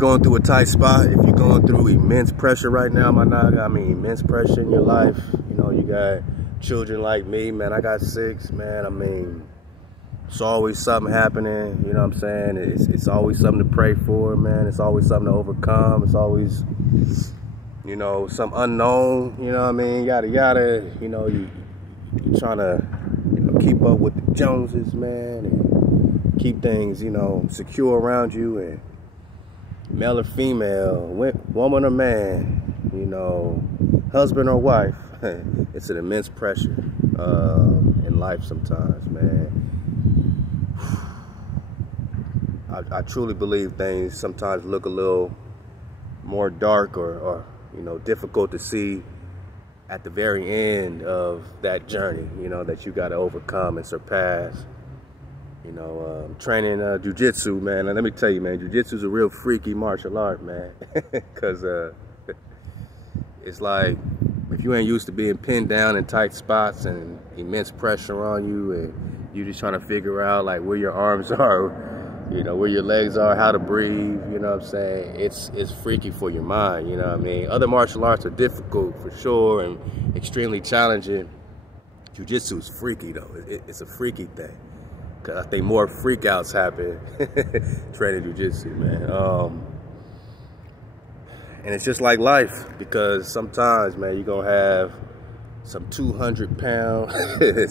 going through a tight spot, if you're going through immense pressure right now, my naga, I mean immense pressure in your life, you know, you got children like me, man, I got 6, man, I mean, it's always something happening, you know what I'm saying? It's always something to pray for, man. It's always something to overcome. It's always, you know, some unknown, you know what I mean? Yada, yada, you know, you're trying to, you know, keep up with the Joneses, man, and keep things, you know, secure around you, and male or female, woman or man, you know, husband or wife, it's an immense pressure in life sometimes, man. I truly believe things sometimes look a little more dark or you know, difficult to see at the very end of that journey, you know, that you got to overcome and surpass. You know, training jiu-jitsu, man, and let me tell you, man, jiu-jitsu is a real freaky martial art, man, because it's like, if you ain't used to being pinned down in tight spots and immense pressure on you, and you just trying to figure out like where your arms are, you know, where your legs are, how to breathe, you know what I'm saying? It's freaky for your mind, you know what I mean? Other martial arts are difficult for sure and extremely challenging. Jiu-jitsu is freaky though. It's a freaky thing. Cause I think more freakouts happen training jiu-jitsu, man. And it's just like life, because sometimes, man, you're gonna have some 200-pound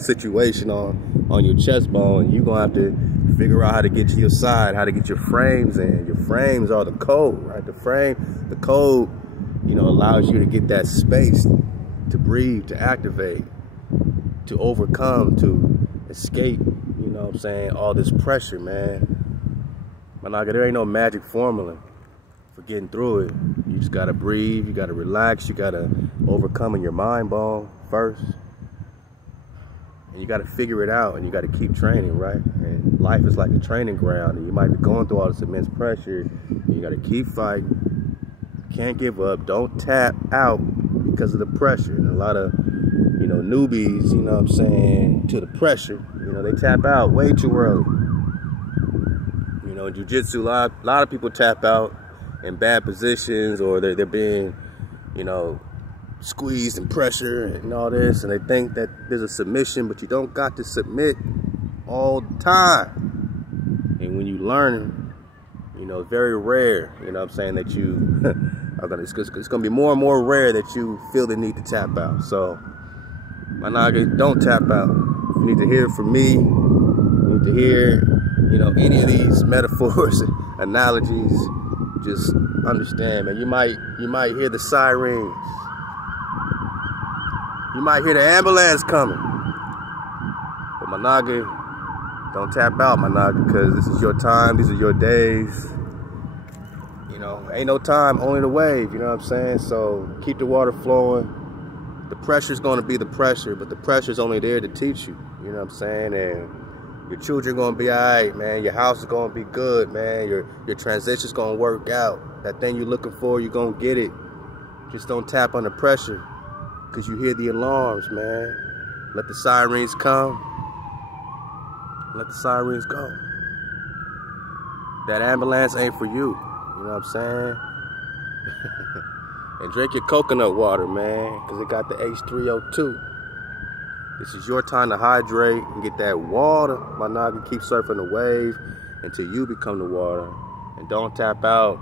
situation on your chest bone, and you're gonna have to figure out how to get to your side, how to get your frames in. Your frames are the code, right? The code, you know, allows you to get that space to breathe, to activate, to overcome, to escape, you know what I'm saying, all this pressure, man. Managa, there ain't no magic formula for getting through it. You just gotta breathe, you gotta relax, you gotta overcome in your mind bone first. And you got to figure it out, and you got to keep training, right? And life is like a training ground, and you might be going through all this immense pressure. You got to keep fighting. Can't give up. Don't tap out because of the pressure. And a lot of, you know, newbies, you know what I'm saying, to the pressure, you know, they tap out way too early. You know, in jiu-jitsu, a lot of people tap out in bad positions, or they're being, you know, squeezed and pressure and all this, and they think that there's a submission, but you don't got to submit all the time. And when you learn, you know, it's very rare, you know what I'm saying, that you are gonna, it's gonna be more and more rare that you feel the need to tap out. So, my naga, don't tap out. If you need to hear it from me, you need to hear, you know, any of these metaphors, analogies, just understand, man. You might hear the sirens. You might hear the ambulance coming. But my naga, don't tap out, my naga, because this is your time, these are your days. You know, ain't no time, only the wave, you know what I'm saying? So keep the water flowing. The pressure's gonna be the pressure, but the pressure's only there to teach you, you know what I'm saying? And your children gonna be all right, man. Your house is gonna be good, man. Your transition's gonna work out. That thing you're looking for, you're gonna get it. Just don't tap under pressure, because you hear the alarms, man. Let the sirens come. Let the sirens go. That ambulance ain't for you. You know what I'm saying? And drink your coconut water, man, because it got the H3O2. This is your time to hydrate and get that water. My naga, keep surfing the wave until you become the water. And don't tap out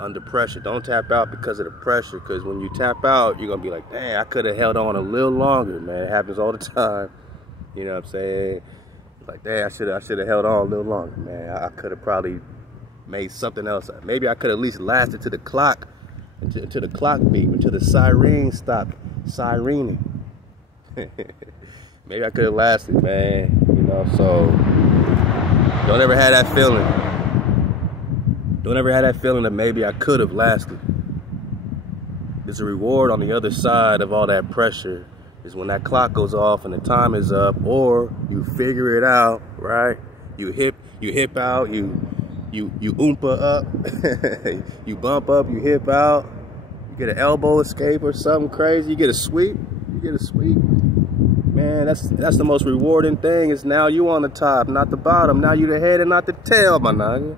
under pressure. Don't tap out because of the pressure, because when you tap out, you're gonna be like, dang, I could have held on a little longer, man. It happens all the time. You know what I'm saying? Like, dang, I should have held on a little longer, man. I could have probably made something else. Maybe I could at least lasted to the clock, until the clock beat, until the siren stopped sirening. Maybe I could have lasted, man. You know, so don't ever have that feeling. Don't ever have that feeling that maybe I could have lasted. There's a reward on the other side of all that pressure, is when that clock goes off and the time is up, or you figure it out, right? You hip out, you oompa up, you bump up, you hip out, you get an elbow escape or something crazy, you get a sweep, Man, that's the most rewarding thing, is now you on the top, not the bottom. Now you the head and not the tail, my naga.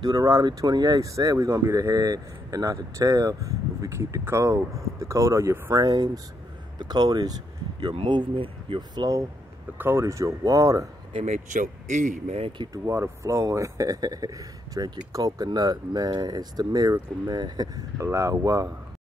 Deuteronomy 28 said we're going to be the head and not the tail if we keep the code. The code are your frames. The code is your movement, your flow. The code is your water. MHOE, man. Keep the water flowing. Drink your coconut, man. It's the miracle, man. Allahu Akbar.